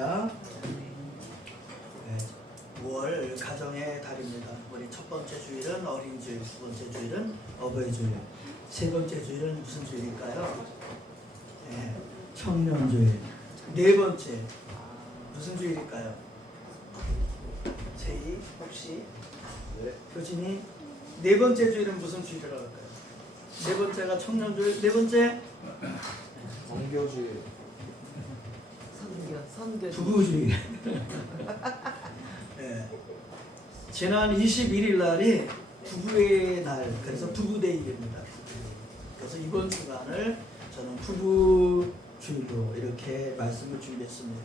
할렐루야. 네, 5월 가정의 달입니다. 우리 첫 번째 주일은 어린이주일, 두 번째 주일은 어버이주일, 세 번째 주일은 무슨 주일일까요? 네, 청년주일. 네 번째 무슨 주일일까요? 제이 혹시 교진이 네 번째 주일은 무슨 주일이라고 할까요? 네 번째가 청년주일, 네 번째 선교주일. 선교. 부부주의. 네. 지난 21일 날이 부부의 날, 그래서 부부데이입니다. 그래서 이번 주간을 저는 부부주일로 이렇게 말씀을 준비했습니다.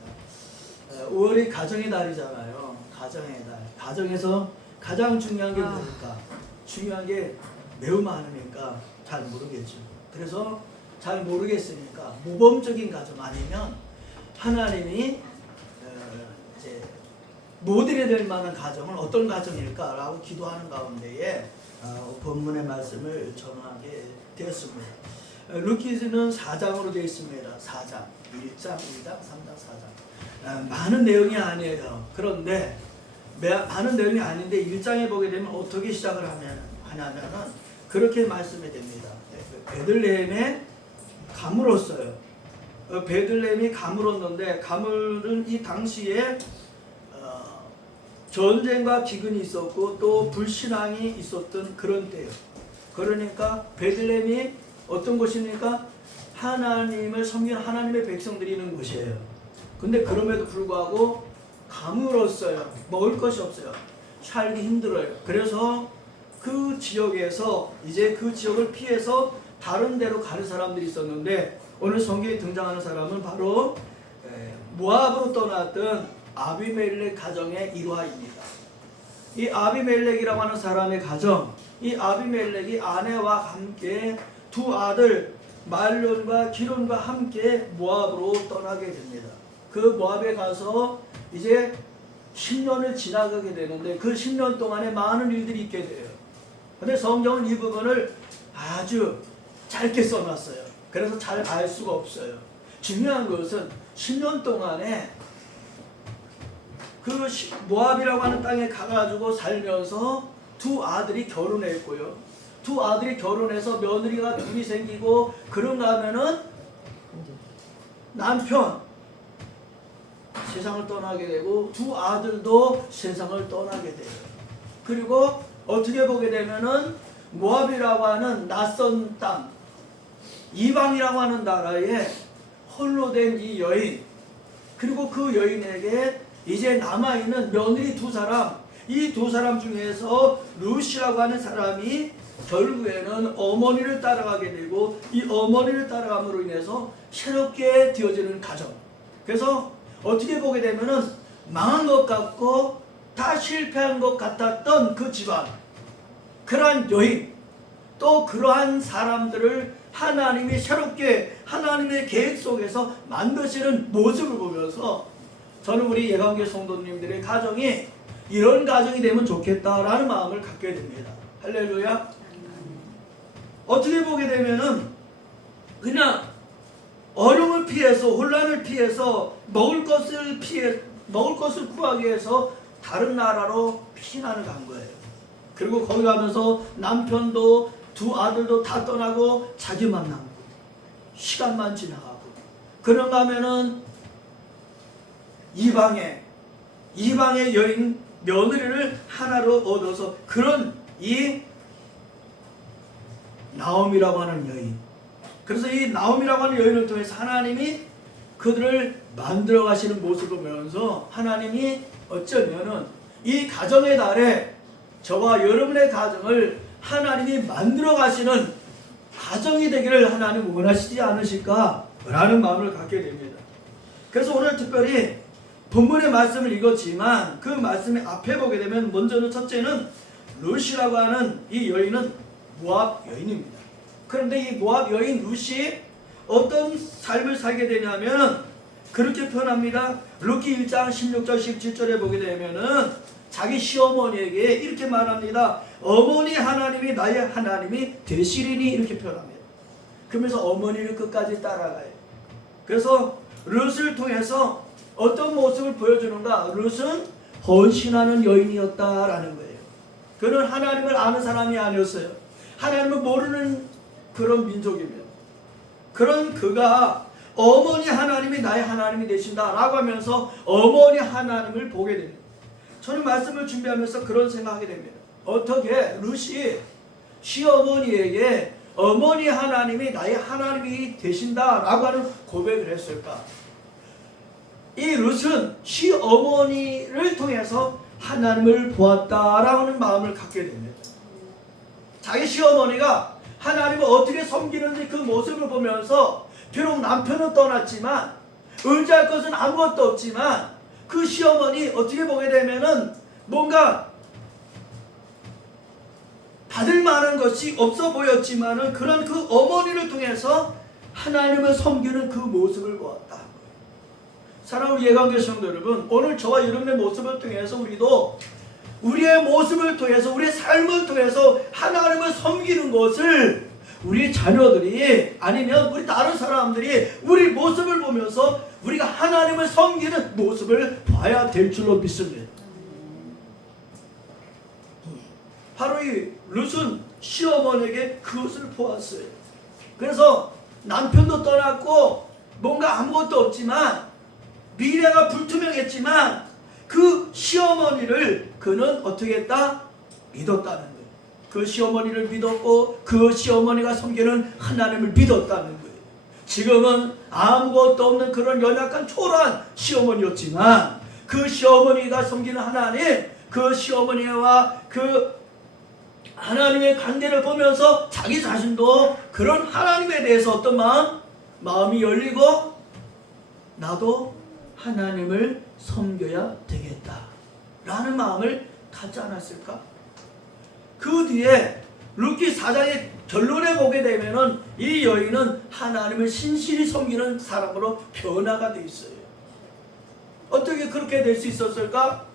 5월이 가정의 달이잖아요. 가정의 달. 가정에서 가장 중요한 게 뭘까? 중요한 게 매우 많으니까 잘 모르겠죠. 그래서 잘 모르겠으니까 모범적인 가정 아니면 하나님이 이제 모델이 될 만한 가정은 어떤 가정일까라고 기도하는 가운데에 본문의 말씀을 전하게 되었습니다. 루키스는 4장으로 되어 있습니다. 4장, 1장, 2장, 3장, 4장. 많은 내용이 아니에요. 그런데 많은 내용이 아닌데 1장에 보게 되면 어떻게 시작을 하냐면은 그렇게 말씀이 됩니다. 베들레헴에 가물었어요. 베들레헴이 가물었는데 가물은 이 당시에 전쟁과 기근이 있었고 또 불신앙이 있었던 그런 때예요. 그러니까 베들레헴이 어떤 곳입니까? 하나님을 섬기는 하나님의 백성들이 있는 곳이에요. 근데 그럼에도 불구하고 가물었어요. 먹을 것이 없어요. 살기 힘들어요. 그래서 그 지역에서 이제 그 지역을 피해서 다른 데로 가는 사람들이 있었는데 오늘 성경에 등장하는 사람은 바로 모압으로 떠났던 아비멜렉 가정의 일화입니다. 이 아비멜렉이라고 하는 사람의 가정, 이 아비멜렉이 아내와 함께 두 아들 말론과 기론과 함께 모압으로 떠나게 됩니다. 그 모압에 가서 이제 10년을 지나가게 되는데 그 10년 동안에 많은 일들이 있게 돼요. 근데 성경은 이 부분을 아주 짧게 써놨어요. 그래서 잘 알 수가 없어요. 중요한 것은 10년 동안에 그 모압이라고 하는 땅에 가가지고 살면서 두 아들이 결혼했고요. 두 아들이 결혼해서 며느리가 둘이 생기고 그런가 하면은 남편 세상을 떠나게 되고 두 아들도 세상을 떠나게 돼요. 그리고 어떻게 보게 되면은 모압이라고 하는 낯선 땅, 이방이라고 하는 나라에 홀로 된 이 여인, 그리고 그 여인에게 이제 남아있는 며느리 두 사람, 이 두 사람 중에서 루시라고 하는 사람이 결국에는 어머니를 따라가게 되고 이 어머니를 따라감으로 인해서 새롭게 되어지는 가정. 그래서 어떻게 보게 되면은 망한 것 같고 다 실패한 것 같았던 그 집안, 그러한 여인, 또 그러한 사람들을 하나님이 새롭게 하나님의 계획 속에서 만드시는 모습을 보면서 저는 우리 예방교회 성도님들의 가정이 이런 가정이 되면 좋겠다라는 마음을 갖게 됩니다. 할렐루야. 어떻게 보게 되면은 그냥 어려움을 피해서 혼란을 피해서 먹을 것을 구하기 위해서 다른 나라로 피난을 간 거예요. 그리고 거기 가면서 남편도 두 아들도 다 떠나고 자기만 남고 시간만 지나가고 그런가 하면은 이방의 여인 며느리를 하나로 얻어서 그런 이 나옴이라고 하는 여인, 그래서 이 나옴이라고 하는 여인을 통해서 하나님이 그들을 만들어 가시는 모습을 보면서 하나님이 어쩌면은 이 가정의 달에 저와 여러분의 가정을 하나님이 만들어 가시는 가정이 되기를 하나님 원하시지 않으실까라는 마음을 갖게 됩니다. 그래서 오늘 특별히 본문의 말씀을 읽었지만 그 말씀의 앞에 보게 되면 먼저는 첫째는 루시라고 하는 이 여인은 모압 여인입니다. 그런데 이 모압 여인 루시 어떤 삶을 살게 되냐면 그렇게 표현합니다. 루키 1장 16절 17절에 보게 되면은 자기 시어머니에게 이렇게 말합니다. 어머니 하나님이 나의 하나님이 되시리니 이렇게 표현합니다. 그러면서 어머니를 끝까지 따라가요. 그래서 룻을 통해서 어떤 모습을 보여주는가? 룻은 헌신하는 여인이었다라는 거예요. 그는 하나님을 아는 사람이 아니었어요. 하나님을 모르는 그런 민족이며, 그런 그가 어머니 하나님이 나의 하나님이 되신다라고 하면서 어머니 하나님을 보게 됩니다. 저는 말씀을 준비하면서 그런 생각하게 됩니다. 어떻게 룻이 시어머니에게 어머니 하나님이 나의 하나님이 되신다라고 하는 고백을 했을까? 이 룻은 시어머니를 통해서 하나님을 보았다라는 마음을 갖게 됩니다. 자기 시어머니가 하나님을 어떻게 섬기는지 그 모습을 보면서 비록 남편은 떠났지만 의지할 것은 아무것도 없지만 그 시어머니 어떻게 보게 되면은 뭔가 받을 만한 것이 없어 보였지만은 그런 그 어머니를 통해서 하나님을 섬기는 그 모습을 보았다. 사랑하는 예강교 성도 여러분, 오늘 저와 여러분의 모습을 통해서 우리도 우리의 모습을 통해서 우리의 삶을 통해서 하나님을 섬기는 것을 우리 자녀들이 아니면 우리 다른 사람들이 우리 모습을 보면서 우리가 하나님을 섬기는 모습을 봐야 될 줄로 믿습니다. 바로 이 룻은 시어머니에게 그것을 보았어요. 그래서 남편도 떠났고 뭔가 아무것도 없지만 미래가 불투명했지만 그 시어머니를 그는 어떻게 했다? 믿었다는 거예요. 그 시어머니를 믿었고 그 시어머니가 섬기는 하나님을 믿었다는 거예요. 지금은 아무것도 없는 그런 연약한 초라한 시어머니였지만 그 시어머니가 섬기는 하나님, 그 시어머니와 그 하나님의 관계를 보면서 자기 자신도 그런 하나님에 대해서 어떤 마음이 열리고 나도 하나님을 섬겨야 되겠다 라는 마음을 갖지 않았을까? 그 뒤에 룻기 4장의 결론에 보게 되면은 이 여인은 하나님을 신실히 섬기는 사람으로 변화가 되어 있어요. 어떻게 그렇게 될 수 있었을까?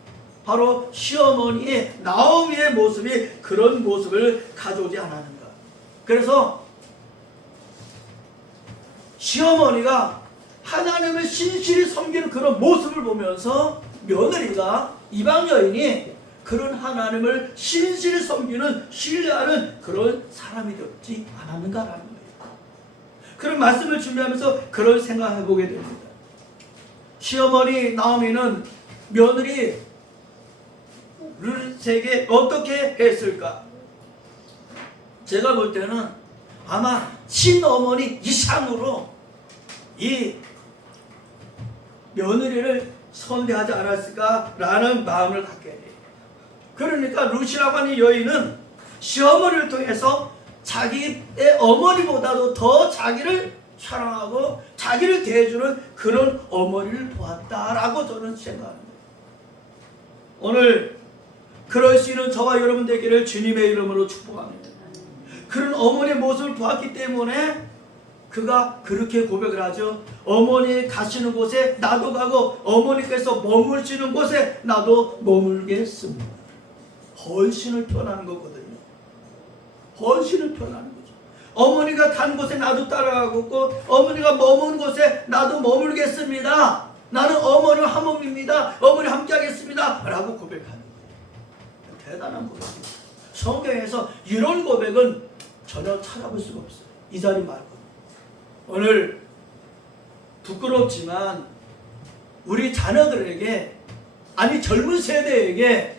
바로 시어머니의 나오미의 모습이 그런 모습을 가져오지 않았는가. 그래서 시어머니가 하나님을 신실히 섬기는 그런 모습을 보면서 며느리가 이방 여인이 그런 하나님을 신실히 섬기는 신뢰하는 그런 사람이 되지 않았는가라는 거예요. 그런 말씀을 준비하면서 그런 생각을 해보게 됩니다. 시어머니 나오미는 며느리 룻에게 어떻게 했을까? 제가 볼 때는 아마 친어머니 이상으로 이 며느리를 선대하지 않았을까라는 마음을 갖게 돼요. 그러니까 룻이라고 하는 여인은 시어머니를 통해서 자기의 어머니보다도 더 자기를 사랑하고 자기를 대해주는 그런 어머니를 보았다라고 저는 생각합니다. 오늘 그럴 수 있는 저와 여러분 되기를 주님의 이름으로 축복합니다. 그런 어머니의 모습을 보았기 때문에 그가 그렇게 고백을 하죠. 어머니 가시는 곳에 나도 가고 어머니께서 머물시는 곳에 나도 머물겠습니다. 헌신을 표현하는 거거든요. 헌신을 표현하는 거죠. 어머니가 간 곳에 나도 따라가고 어머니가 머무는 곳에 나도 머물겠습니다. 나는 어머니와 한 몸입니다. 어머니 함께 하겠습니다. 라고 고백하는 거예요. 대단한 고백입니다. 성경에서 이런 고백은 전혀 찾아볼 수가 없어요. 이 자리 말고. 오늘 부끄럽지만 우리 자녀들에게, 아니 젊은 세대에게,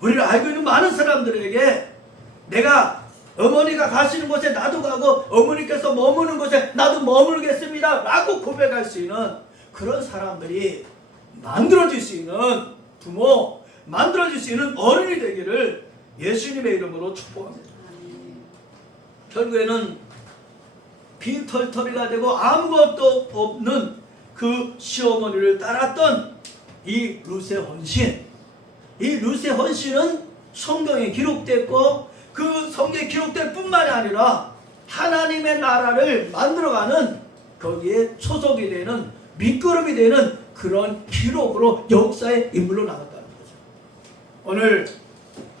우리를 알고 있는 많은 사람들에게 내가 어머니가 가시는 곳에 나도 가고 어머니께서 머무는 곳에 나도 머물겠습니다 라고 고백할 수 있는 그런 사람들이 만들어질 수 있는 부모, 만들어질 수 있는 어른이 되기를 예수님의 이름으로 축복합니다. 결국에는 빈털터리가 되고 아무것도 없는 그 시어머니를 따랐던 이 룻의 헌신, 이 룻의 헌신은 성경에 기록됐고 그 성경에 기록될 뿐만이 아니라 하나님의 나라를 만들어가는 거기에 소속이 되는 밑거름이 되는 그런 기록으로 역사의 인물로 나갔다는 거죠. 오늘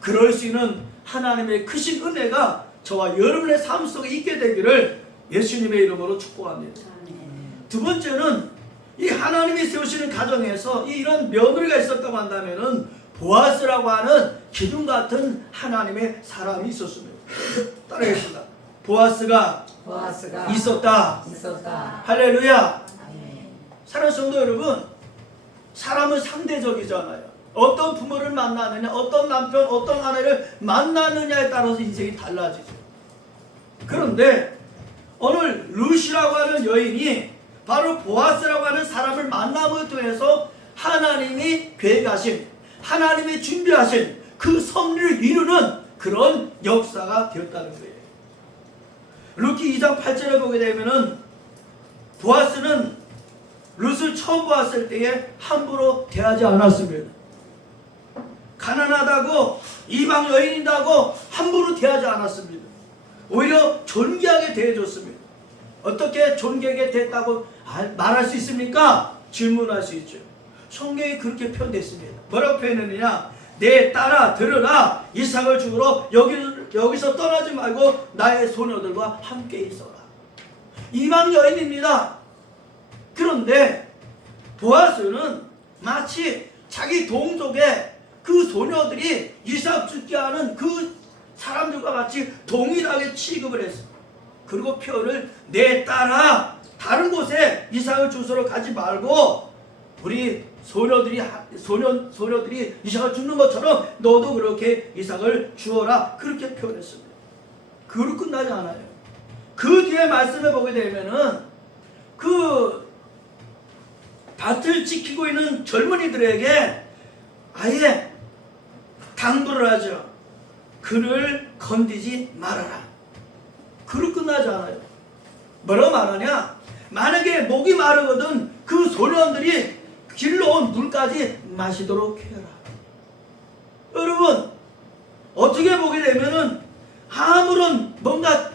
그럴 수 있는 하나님의 크신 은혜가 저와 여러분의 삶 속에 있게 되기를 예수님의 이름으로 축복합니다. 두 번째는 이 하나님이 세우시는 가정에서 이런 며느리가 있었다고 한다면은 보아스라고 하는 기둥 같은 하나님의 사람이 있었습니다. 따라하겠습니다. 보아스가 있었다. 할렐루야. 사랑하는 성도 여러분, 사람은 상대적이잖아요. 어떤 부모를 만나느냐, 어떤 남편, 어떤 아내를 만나느냐에 따라서 인생이 달라지죠. 그런데 오늘 룻이라고 하는 여인이 바로 보아스라고 하는 사람을 만남을 통해서 하나님이 계획하신, 하나님이 준비하신 그 섭리를 이루는 그런 역사가 되었다는 거예요. 룻기 2장 8절에 보게 되면은 보아스는 룻을 처음 보았을 때에 함부로 대하지 않았습니다. 가난하다고 이방 여인이라고 함부로 대하지 않았습니다. 오히려 존귀하게 대해줬습니다. 어떻게 존귀하게 대했다고 말할 수 있습니까? 질문할 수 있죠. 성경이 그렇게 표현됐습니다. 뭐라고 표현했느냐? 내 딸아 들으라, 이삭을 주우러 여기서 떠나지 말고 나의 소녀들과 함께 있어라. 이방 여인입니다. 그런데 보아스는 마치 자기 동족의 그 소녀들이 이삭 죽게 하는 그 사람들과 같이 동일하게 취급을 했습니다. 그리고 표현을 내 딸아 다른 곳에 이삭을 주우러 가지 말고 우리 소녀들이 이삭을 주는 것처럼 너도 그렇게 이삭을 주어라, 그렇게 표현했습니다. 그로 끝나지 않아요. 그 뒤에 말씀을 보게 되면은 그 밭을 지키고 있는 젊은이들에게 아예 당부를 하죠. 그를 건드리지 말아라. 그로 끝나지 않아요. 뭐라고 말하냐? 만약에 목이 마르거든 그 소년들이 길러 온 물까지 마시도록 해라. 여러분, 어떻게 보게 되면은 아무런 뭔가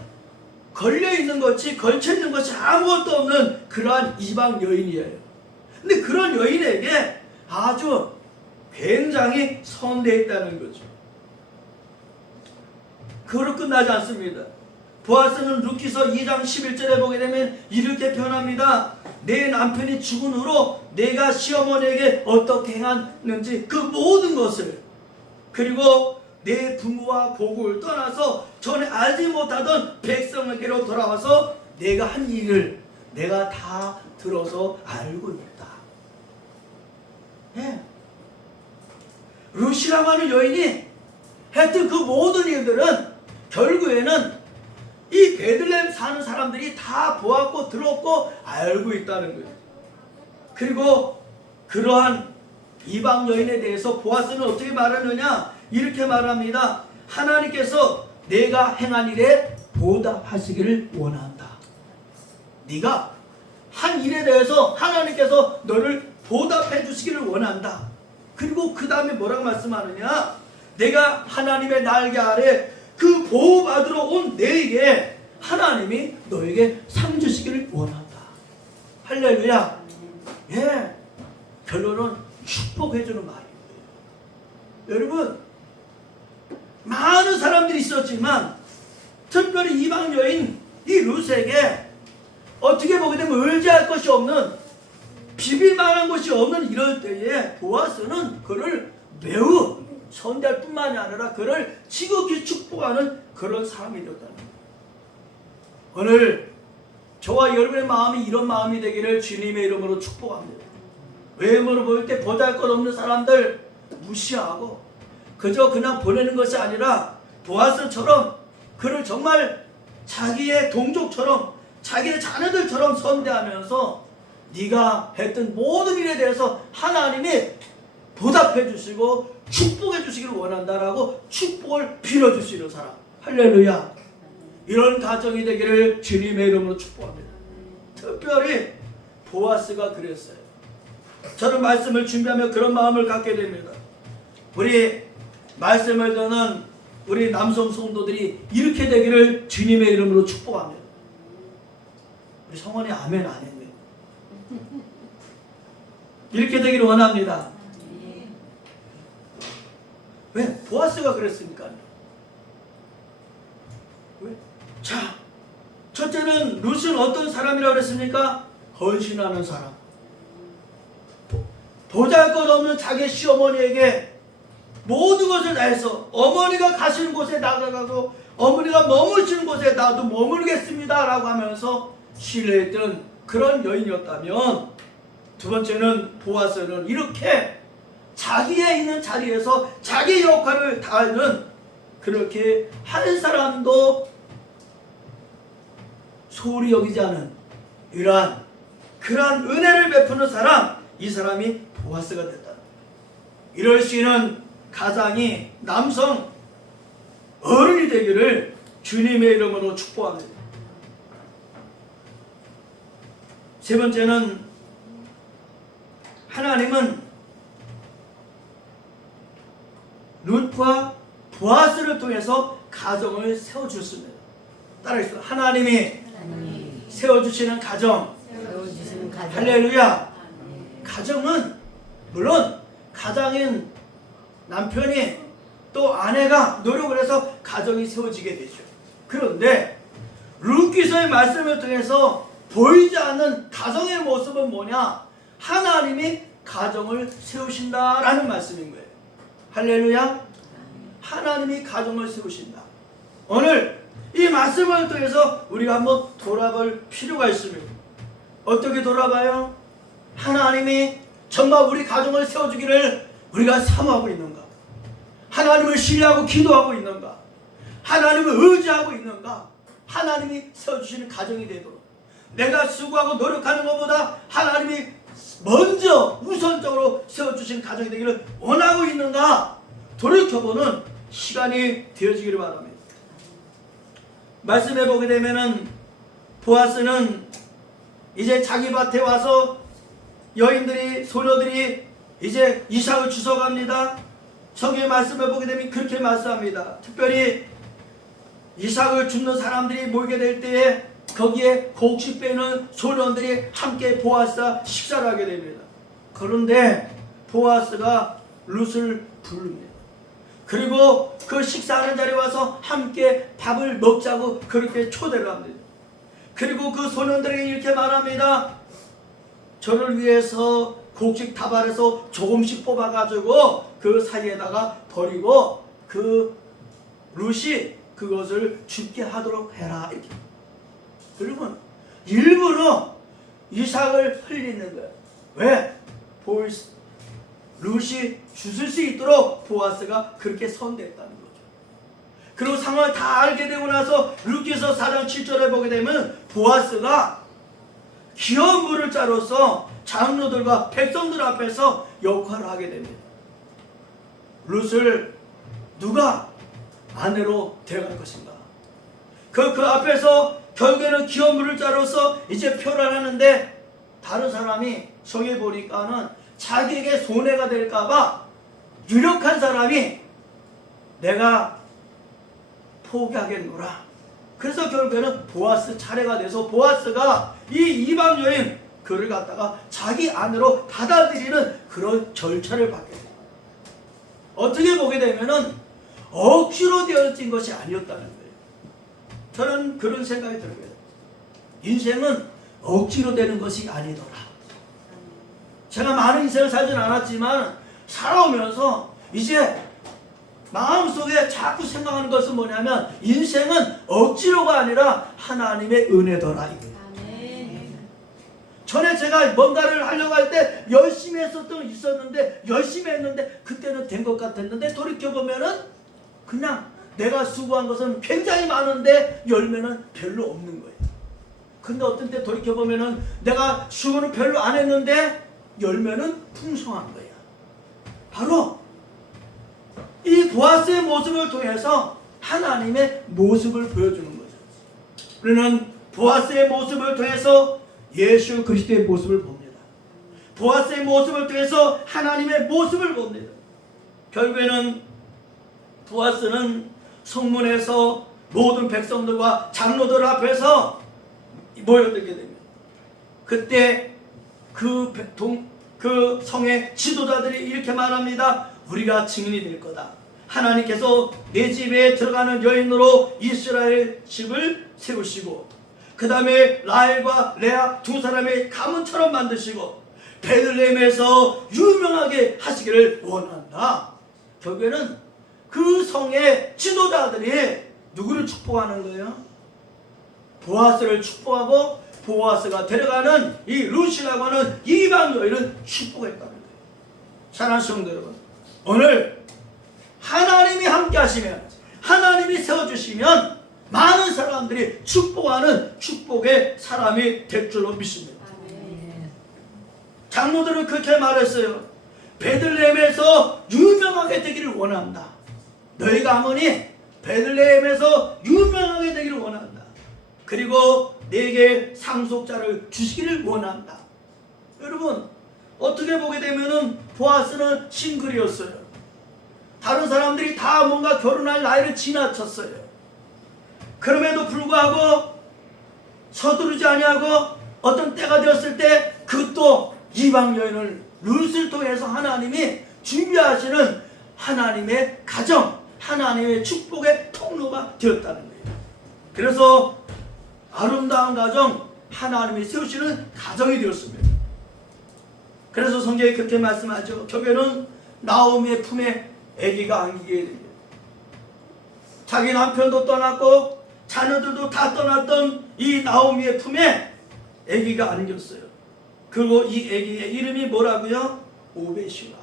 걸려있는 것이, 걸쳐있는 것이 아무것도 없는 그러한 이방 여인이에요. 근데 그런 여인에게 아주 굉장히 선대했다는 거죠. 그걸로 끝나지 않습니다. 보아스는 룻기서 2장 11절에 보게 되면 이렇게 표현합니다. 내 남편이 죽은 후로 내가 시어머니에게 어떻게 행했는지 그 모든 것을, 그리고 내 부모와 고국을 떠나서 전에 알지 못하던 백성에게로 돌아와서 내가 한 일을 내가 다 들어서 알고 있다. 예. 룻이라고 하는 여인이 했던 그 모든 일들은 결국에는 이 베들레헴 사는 사람들이 다 보았고 들었고 알고 있다는 거예요. 그리고 그러한 이방 여인에 대해서 보아스는 어떻게 말하느냐? 이렇게 말합니다. 하나님께서 내가 행한 일에 보답하시기를 원한다. 네가 한 일에 대해서 하나님께서 너를 보답해 주시기를 원한다. 그리고 그 다음에 뭐라고 말씀하느냐? 내가 하나님의 날개 아래 그 보호받으러 온 너에게 하나님이 너에게 상 주시기를 원한다. 할렐루야. 예, 결론은 축복해주는 말이에요. 여러분, 많은 사람들이 있었지만 특별히 이방 여인 이 룻에게 어떻게 보게 되면 의지할 것이 없는, 비빌 만한 것이 없는 이럴 때에 보아스는 그를 매우 선대할 뿐만이 아니라 그를 지극히 축복하는 그런 사람이 되었다는 거예요. 오늘 저와 여러분의 마음이 이런 마음이 되기를 주님의 이름으로 축복합니다. 외모로 보일 때 보잘것없는 사람들 무시하고 그저 그냥 보내는 것이 아니라 보아스처럼 그를 정말 자기의 동족처럼 자기의 자녀들처럼 선대하면서 네가 했던 모든 일에 대해서 하나님이 보답해 주시고 축복해 주시기를 원한다라고 축복을 빌어주시는 사람. 할렐루야. 이런 가정이 되기를 주님의 이름으로 축복합니다. 특별히 보아스가 그랬어요. 저는 말씀을 준비하며 그런 마음을 갖게 됩니다. 우리 말씀을 듣는 우리 남성 성도들이 이렇게 되기를 주님의 이름으로 축복합니다. 우리 성원이 아멘 안 했네. 이렇게 되기를 원합니다. 왜? 보아스가 그랬으니까. 왜? 자, 첫째는 룻은 어떤 사람이라고 그랬습니까? 헌신하는 사람. 보잘것없는 자기 시어머니에게 모든 것을 다해서 어머니가 가시는 곳에 나가고 어머니가 머무시는 곳에 나도 머물겠습니다 라고 하면서 신뢰했던 그런 여인이었다면, 두 번째는 보아스는 이렇게 자기의 있는 자리에서 자기 역할을 다하는, 그렇게 한 사람도 소홀히 여기지 않은 그러한 은혜를 베푸는 사람, 이 사람이 보아스가 됐다. 이럴 수 있는 가장이 남성 어른이 되기를 주님의 이름으로 축복합니다. 세 번째는 하나님은 룻과 보아스를 통해서 가정을 세워주셨습니다. 따라하겠습니다. 하나님이 세워주시는 가정. 세워주시는 가정. 할렐루야. 가정은 물론 가장인 남편이 또 아내가 노력을 해서 가정이 세워지게 되죠. 그런데 룻기서의 말씀을 통해서 보이지 않는 가정의 모습은 뭐냐? 하나님이 가정을 세우신다라는 말씀인 거예요. 할렐루야. 하나님이 가정을 세우신다. 오늘 이 말씀을 통해서 우리가 한번 돌아볼 필요가 있습니다. 어떻게 돌아봐요? 하나님이 정말 우리 가정을 세워주기를 우리가 사모하고 있는가? 하나님을 신뢰하고 기도하고 있는가? 하나님을 의지하고 있는가? 하나님이 세워주시는 가정이 되도록 내가 수고하고 노력하는 것보다 하나님이 먼저 우선적으로 세워주신 가정이 되기를 원하고 있는가? 돌이켜보는 시간이 되어지기를 바랍니다. 말씀해 보게 되면은 보아스는 이제 자기 밭에 와서 여인들이, 소녀들이 이제 이삭을 주워갑니다. 성경의 말씀을 보게 되면 그렇게 말씀합니다. 특별히 이삭을 줍는 사람들이 모이게 될 때에 거기에 곡식 빼는 소년들이 함께 보아스와 식사를 하게 됩니다. 그런데 보아스가 룻을 부릅니다. 그리고 그 식사하는 자리에 와서 함께 밥을 먹자고 그렇게 초대를 합니다. 그리고 그 소년들에게 이렇게 말합니다. 저를 위해서 곡식 다발에서 조금씩 뽑아가지고 그 사이에다가 버리고 그 룻이 그것을 죽게 하도록 해라. 이렇게. 그러면 일부러 이삭을 흘리는 거예요. 왜? 룻이 주실 수 있도록 보아스가 그렇게 선대했다는 거죠. 그리고 상황을 다 알게 되고 나서 룻기서 4장 7절에 보게 되면 보아스가 귀여운 물을 자로서 장로들과 백성들 앞에서 역할을 하게 됩니다. 룻을 누가 아내로 데려갈 것인가? 그 앞에서 결국에는 귀여운 물을 자로서 이제 표를 하는데, 다른 사람이 저기 보니까는 자기에게 손해가 될까봐 유력한 사람이 내가 포기하겠노라. 그래서 결국에는 보아스 차례가 돼서 보아스가 이 이방 여인 그를 갖다가 자기 아내로 받아들이는 그런 절차를 받게 됩니다. 어떻게 보게 되면은 억지로 되어진 것이 아니었다는 거예요. 저는 그런 생각이 들어요. 인생은 억지로 되는 것이 아니더라. 제가 많은 인생을 살진 않았지만 살아오면서 이제 마음속에 자꾸 생각하는 것은 뭐냐면 인생은 억지로가 아니라 하나님의 은혜더라 이거예요. 전에 제가 뭔가를 하려고 할 때 열심히 있었는데 열심히 했는데 그때는 된 것 같았는데 돌이켜보면은 그냥 내가 수고한 것은 굉장히 많은데 열매는 별로 없는 거예요. 근데 어떤 때 돌이켜보면은 내가 수고는 별로 안 했는데 열매는 풍성한 거예요. 바로 이 보아스의 모습을 통해서 하나님의 모습을 보여주는 거죠. 우리는 보아스의 모습을 통해서 예수 그리스도의 모습을 봅니다. 보아스의 모습을 통해서 하나님의 모습을 봅니다. 결국에는 보아스는 성문에서 모든 백성들과 장로들 앞에서 모여들게 됩니다. 그때 그 성의 지도자들이 이렇게 말합니다. 우리가 증인이 될 거다. 하나님께서 내 집에 들어가는 여인으로 이스라엘 집을 세우시고 그 다음에 라헬과 레아 두 사람의 가문처럼 만드시고 베들레헴에서 유명하게 하시기를 원한다. 결국에는 그 성의 지도자들이 누구를 축복하는 거예요? 보아스를 축복하고 보아스가 데려가는 이 루시라고 하는 이방 여인을 축복했다는 거예요. 사랑하는 성도 여러분, 오늘 하나님이 함께 하시면, 하나님이 세워주시면 많은 사람들이 축복하는 축복의 사람이 될 줄로 믿습니다. 장로들은 그렇게 말했어요. 베들레헴에서 유명하게 되기를 원한다. 너희 가문이 베들레헴에서 유명하게 되기를 원한다. 그리고 내게 상속자를 주시기를 원한다. 여러분, 어떻게 보게 되면은 보아스는 싱글이었어요. 다른 사람들이 다 뭔가 결혼할 나이를 지나쳤어요. 그럼에도 불구하고 서두르지 아니하고 어떤 때가 되었을 때 그 또 이방 여인을 룻을 통해서 하나님이 준비하시는 하나님의 가정, 하나님의 축복의 통로가 되었다는 거예요. 그래서 아름다운 가정, 하나님이 세우시는 가정이 되었습니다. 그래서 성경이 그렇게 말씀하죠. 결국에는 나오미의 품에 아기가 안기게 됩니다. 자기 남편도 떠났고 자녀들도 다 떠났던 이 나오미의 품에 아기가 안겼어요. 그리고 이 아기의 이름이 뭐라고요? 오벳이라.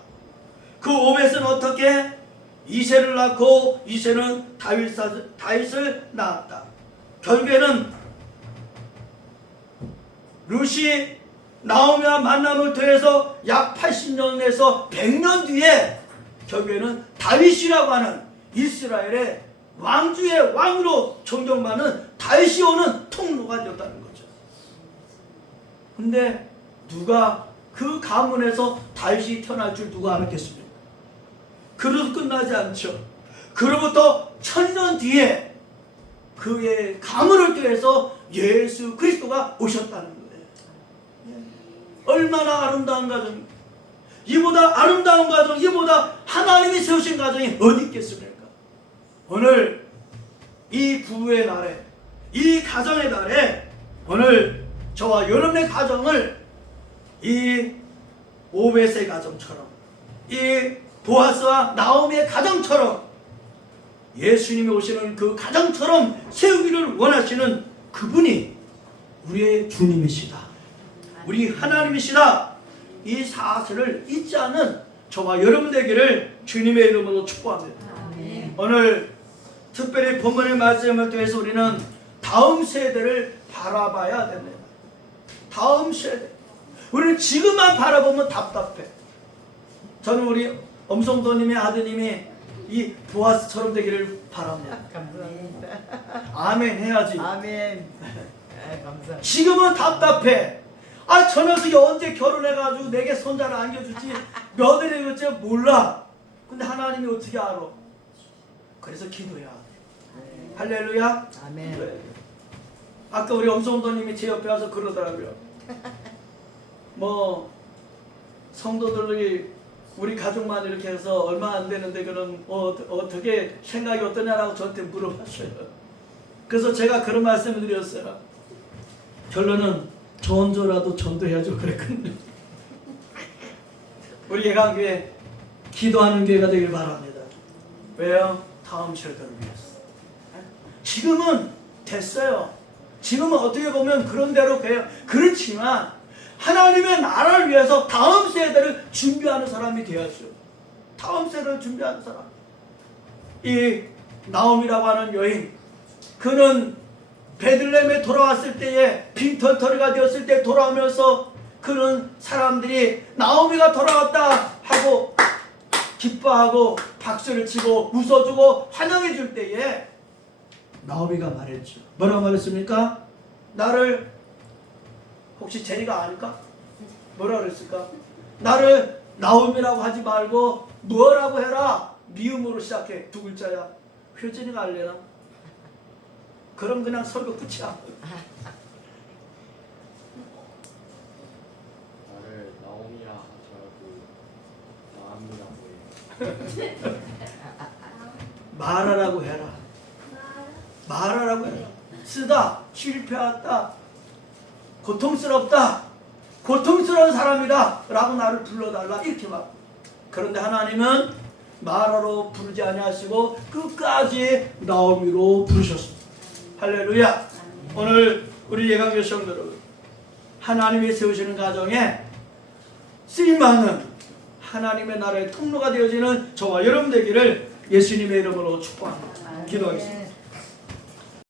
그 오벳은 어떻게? 이새를 낳고 이새는 다윗을 낳았다. 결국에는 룻이 나오미와 만남을 통해서 약 80년에서 100년 뒤에 결국에는 다윗이라고 하는 이스라엘의 왕주의 왕으로 존경받는 다윗이 오는 통로가 되었다는 거죠. 근데 누가 그 가문에서 다윗이 태어날 줄 누가 알았겠습니까? 그래도 끝나지 않죠. 그로부터 1000년 뒤에 그의 가문을 통해서 예수 그리스도가 오셨다는 거예요. 얼마나 아름다운 가정입니까? 이보다 아름다운 가정, 이보다 하나님이 세우신 가정이 어디 있겠습니까? 오늘 이 부부의 날에, 이 가정의 날에 오늘 저와 여러분의 가정을 이 오벳의 가정처럼, 이 보아스와 나오미의 가정처럼, 예수님이 오시는 그 가정처럼 세우기를 원하시는 그분이 우리의 주님이시다, 우리 하나님이시다. 이 사실을 잊지 않는 저와 여러분 되기를 주님의 이름으로 축복합니다. 아멘. 오늘 특별히 본문의 말씀을 통해서 우리는 다음 세대를 바라봐야 됩니다. 다음 세대. 우리는 지금만 바라보면 답답해. 저는 우리 엄성도님의 아드님이 이 보아스처럼 되기를 바랍니다. 감사합니다. 아멘 해야지. 아멘. 감사합니다. 지금은 답답해. 아, 저 녀석이 언제 결혼해가지고 내게 손자를 안겨줄지, 며느리 될지 몰라. 근데 하나님이 어떻게 알아? 그래서 기도해야 돼. 할렐루야. 아멘. 네. 아까 우리 엄성도님이 제 옆에 와서 그러더라고요. 뭐 성도들이 우리 가족만 이렇게 해서 얼마 안 되는데 그럼 어떻게 생각이 어떠냐라고 저한테 물어봤어요. 그래서 제가 그런 말씀을 드렸어요. 결론은 전조라도 전도해야죠 그랬거든요. 우리 예강교회 기도하는 교회가 되길 바랍니다. 왜요? 다음 세대를 위해서. 지금은 됐어요. 지금은 어떻게 보면 그런 대로 돼요. 그렇지만 하나님의 나라를 위해서 다음 세대를 준비하는 사람이 되어야죠. 다음 세대를 준비하는 사람. 이 나옴이라고 하는 여인, 그는 베들레헴에 돌아왔을 때에 빈털터리가 되었을 때 돌아오면서 그는 사람들이 나오미가 돌아왔다 하고 기뻐하고 박수를 치고 웃어주고 환영해 줄 때에 나오미가 말했죠. 뭐라고 말했습니까? 나를 혹시 제리가 아닐까? 뭐라 그랬을까? 나를 나오미라고 하지 말고 뭐라고 해라. 미음으로 시작해. 두 글자야. 효진이가 알려나? 그럼 그냥 설교 끝이야. 나를 나오미라 하지 말고 나암이라고 해. 말하라고 해라. 말하라고 해라. 쓰다, 실패했다, 고통스럽다, 고통스럽다 부끄러운 사람이다 라고 나를 불러달라 이렇게 말. 그런데 하나님은 마라로 부르지 아니하시고 끝까지 나오미로 부르셨습니다. 할렐루야. 오늘 우리 예강교 성도 여러분, 하나님이 세우시는 가정에 쓰임받는 하나님의 나라의 통로가 되어지는 저와 여러분 되기를 예수님의 이름으로 축복합니다. 기도하겠습니다.